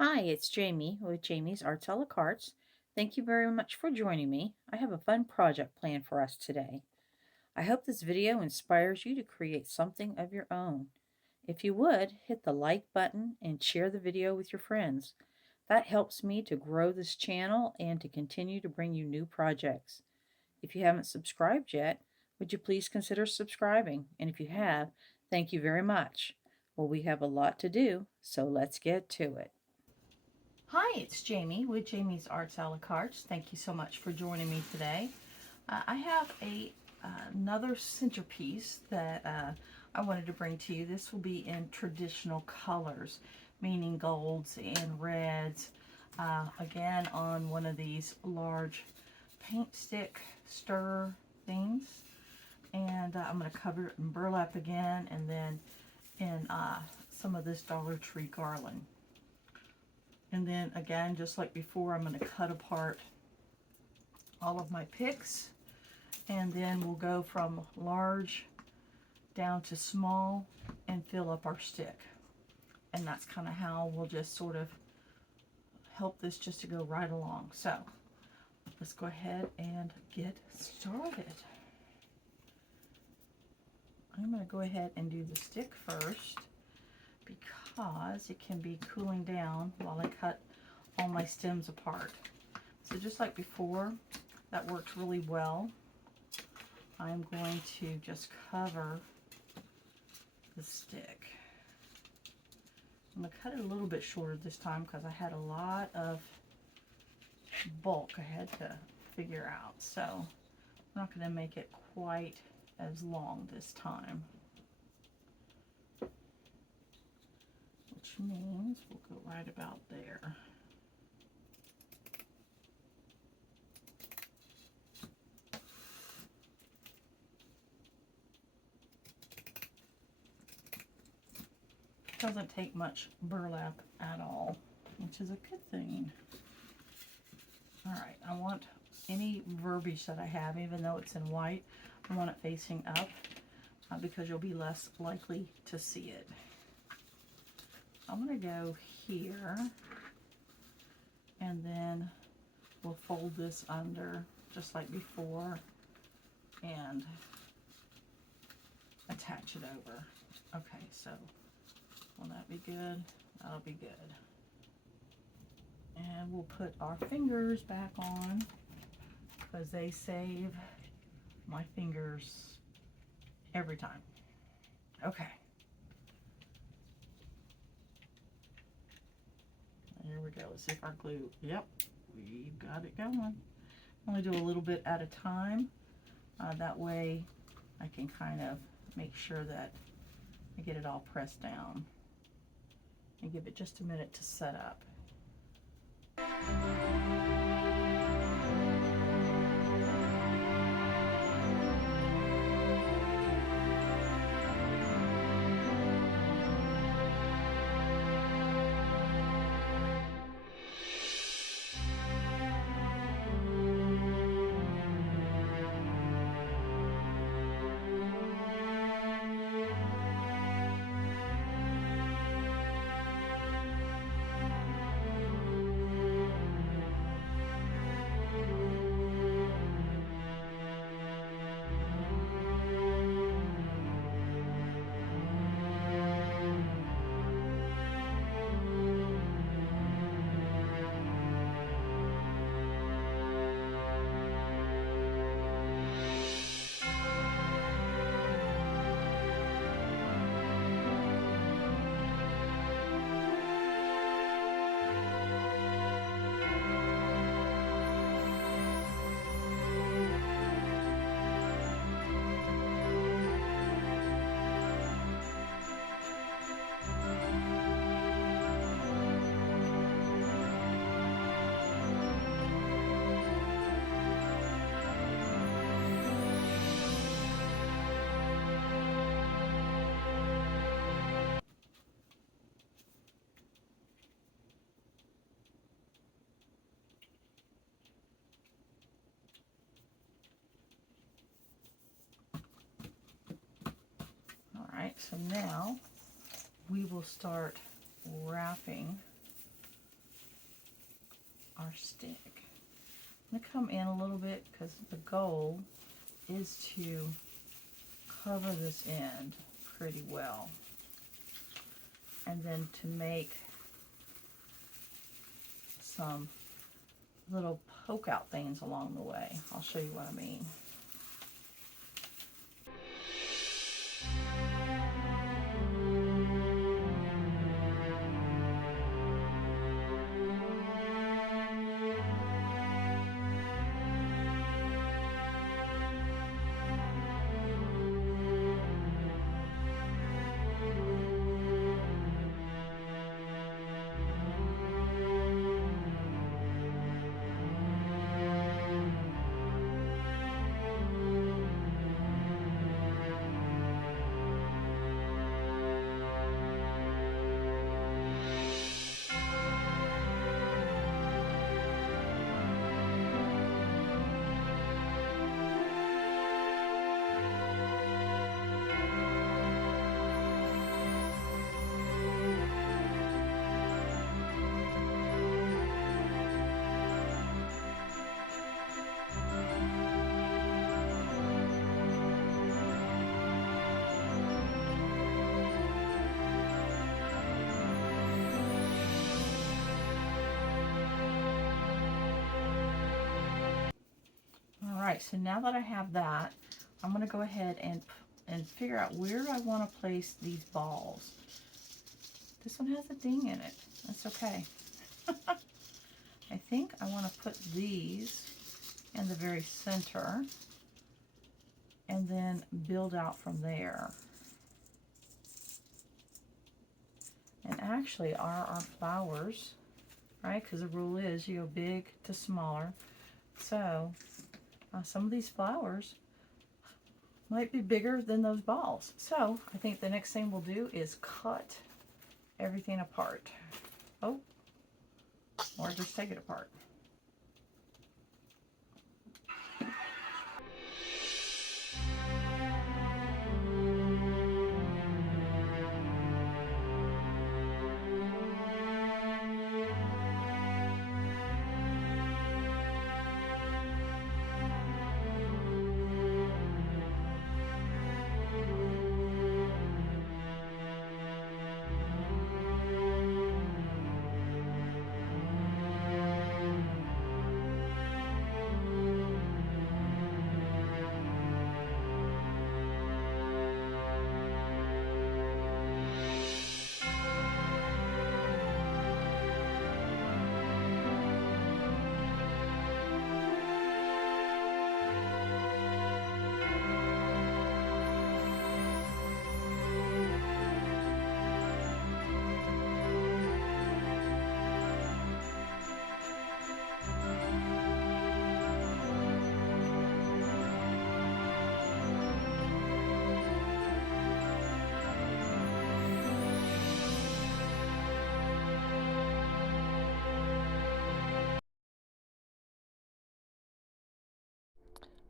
Hi, it's Jamie with Jamie's Arts a la Carte. Thank you very much for joining me. I have a fun project planned for us today. I hope this video inspires you to create something of your own. If you would, hit the like button and share the video with your friends. That helps me to grow this channel and to continue to bring you new projects. If you haven't subscribed yet, would you please consider subscribing? And if you have, thank you very much. Well, we have a lot to do, so let's get to it. Hi, it's Jamie with Jamie's Arts a la Carte. Thank you so much for joining me today. I have another centerpiece that I wanted to bring to you. This will be in traditional colors, meaning golds and reds. Again, on one of these large paint stick stir things. And I'm going to cover it in burlap again, and then in some of this Dollar Tree garland. And then again, just like before, I'm going to cut apart all of my picks, and then we'll go from large down to small and fill up our stick. And that's kind of how we'll just sort of help this just to go right along. So let's go ahead and get started. I'm going to go ahead and do the stick first, because it can be cooling down while I cut all my stems apart. So just like before, that works really well. I'm going to just cover the stick. I'm going to cut it a little bit shorter this time because I had a lot of bulk I had to figure out. So I'm not going to make it quite as long this time. Which means we'll go right about there. Doesn't take much burlap at all, which is a good thing. All right, I want any verbiage that I have, even though it's in white, I want it facing up because you'll be less likely to see it. I'm going to go here, and then we'll fold this under just like before and attach it over. Okay, so will that be good? That'll be good. And we'll put our fingers back on because they save my fingers every time. Okay. Here we go. Let's see if our glue, yep, we've got it going. Only do a little bit at a time. That way I can kind of make sure that I get it all pressed down. And give it just a minute to set up. So now we will start wrapping our stick. I'm going to come in a little bit because the goal is to cover this end pretty well. And then to make some little poke out things along the way. I'll show you what I mean. Alright, so now that I have that, I'm going to go ahead and figure out where I want to place these balls. This one has a ding in it. That's okay. I think I want to put these in the very center and then build out from there. And actually our flowers, right, because the rule is you go big to smaller. So some of these flowers might be bigger than those balls. So I think the next thing we'll do is cut everything apart. Oh, or just take it apart.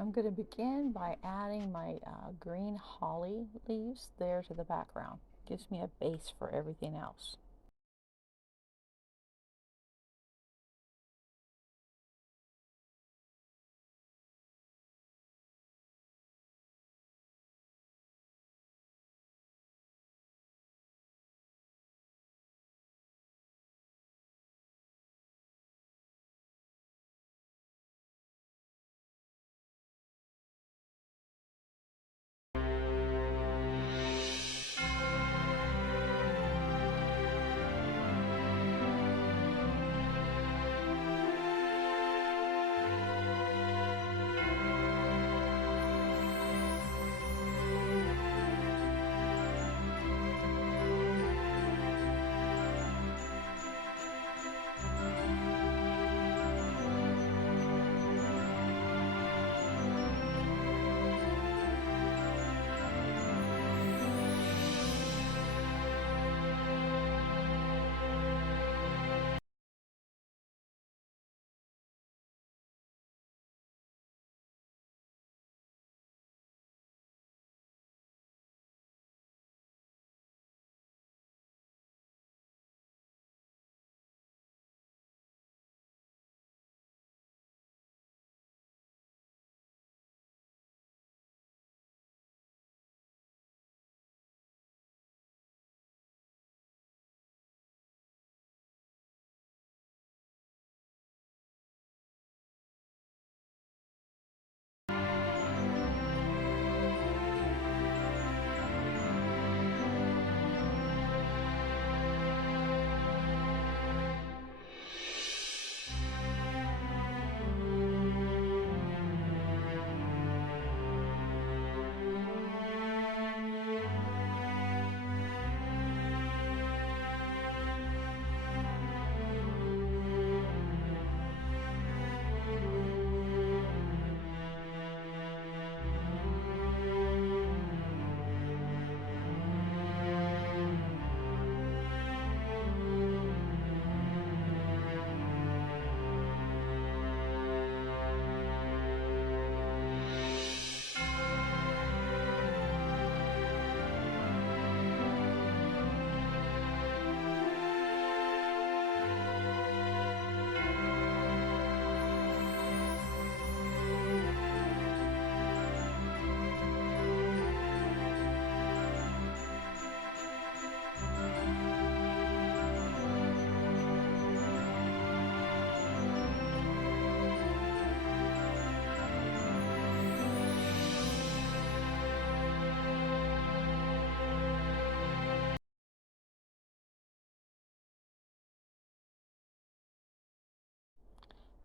I'm going to begin by adding my green holly leaves there to the background. Gives me a base for everything else.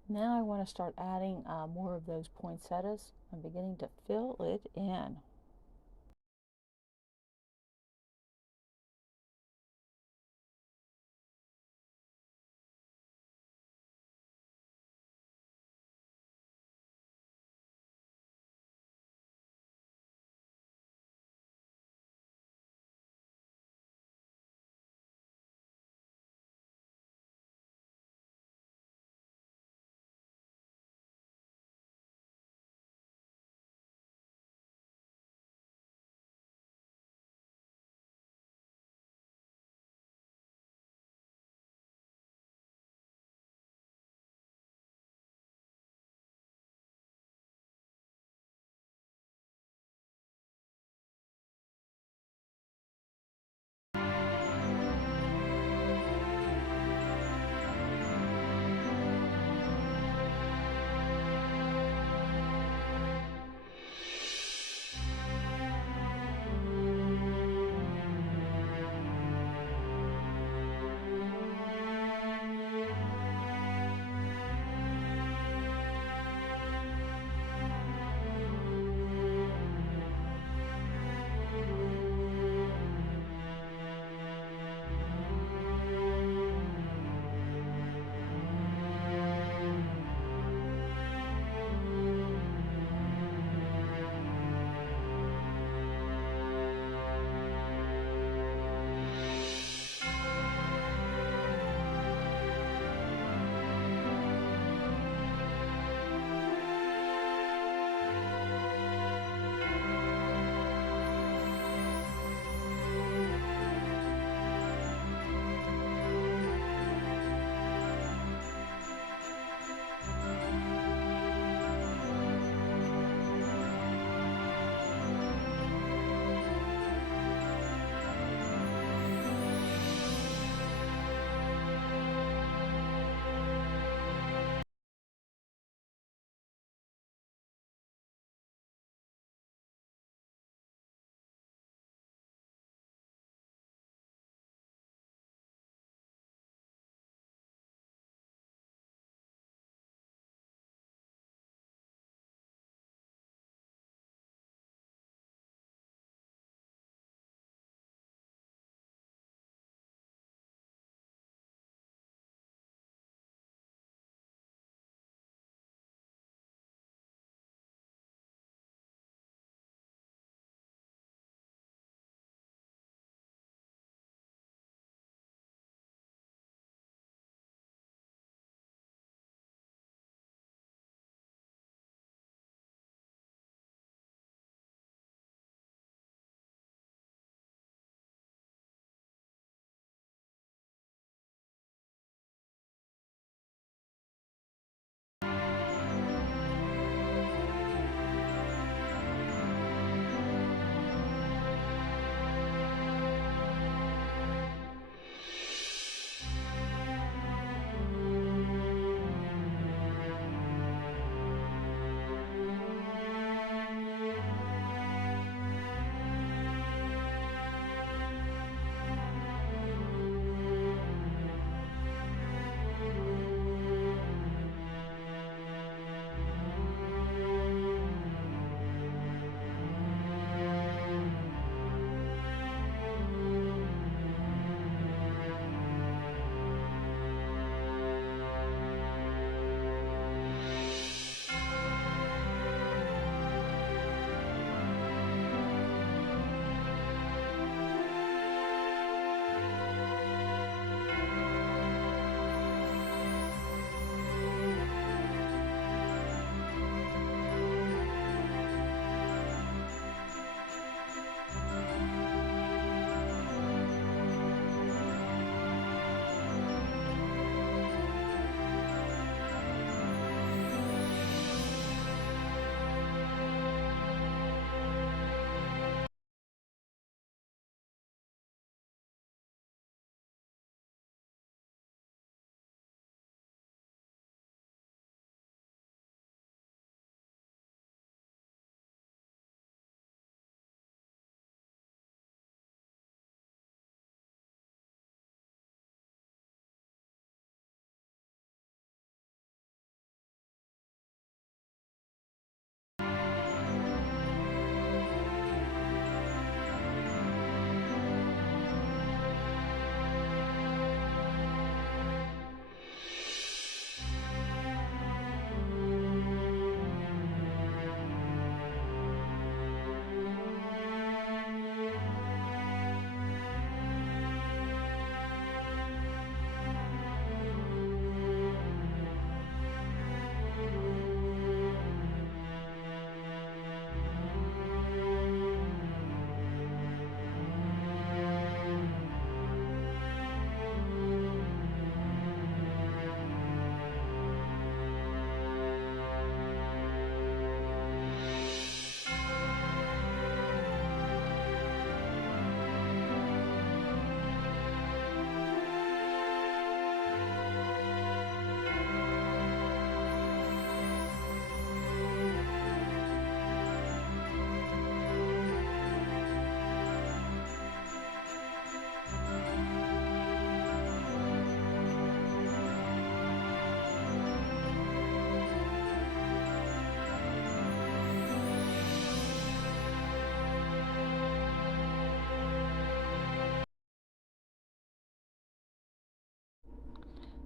Now I want to start adding more of those poinsettias. I'm beginning to fill it in.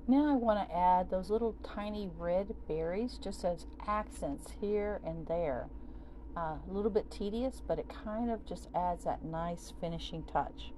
Now I want to add those little tiny red berries just as accents here and there. A little bit tedious, but it kind of just adds that nice finishing touch.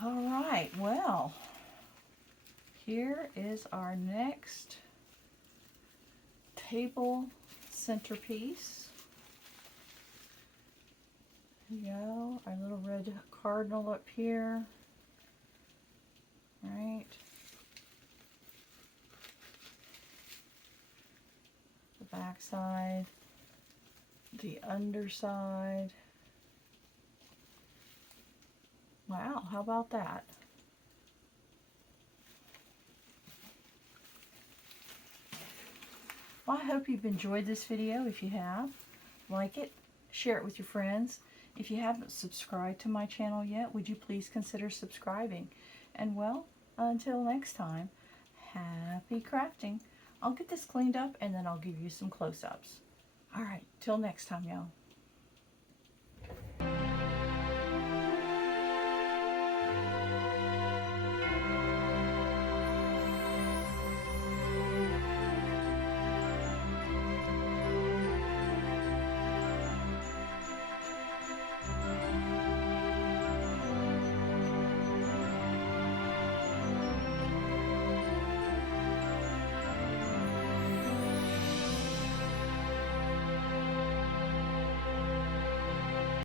All right, well, here is our next table centerpiece. Here we go, our little red cardinal up here. All right. The back side, the underside. Wow, how about that? Well, I hope you've enjoyed this video. If you have, like it, share it with your friends. If you haven't subscribed to my channel yet, would you please consider subscribing? And well, until next time, happy crafting. I'll get this cleaned up and then I'll give you some close-ups. All right, till next time, y'all.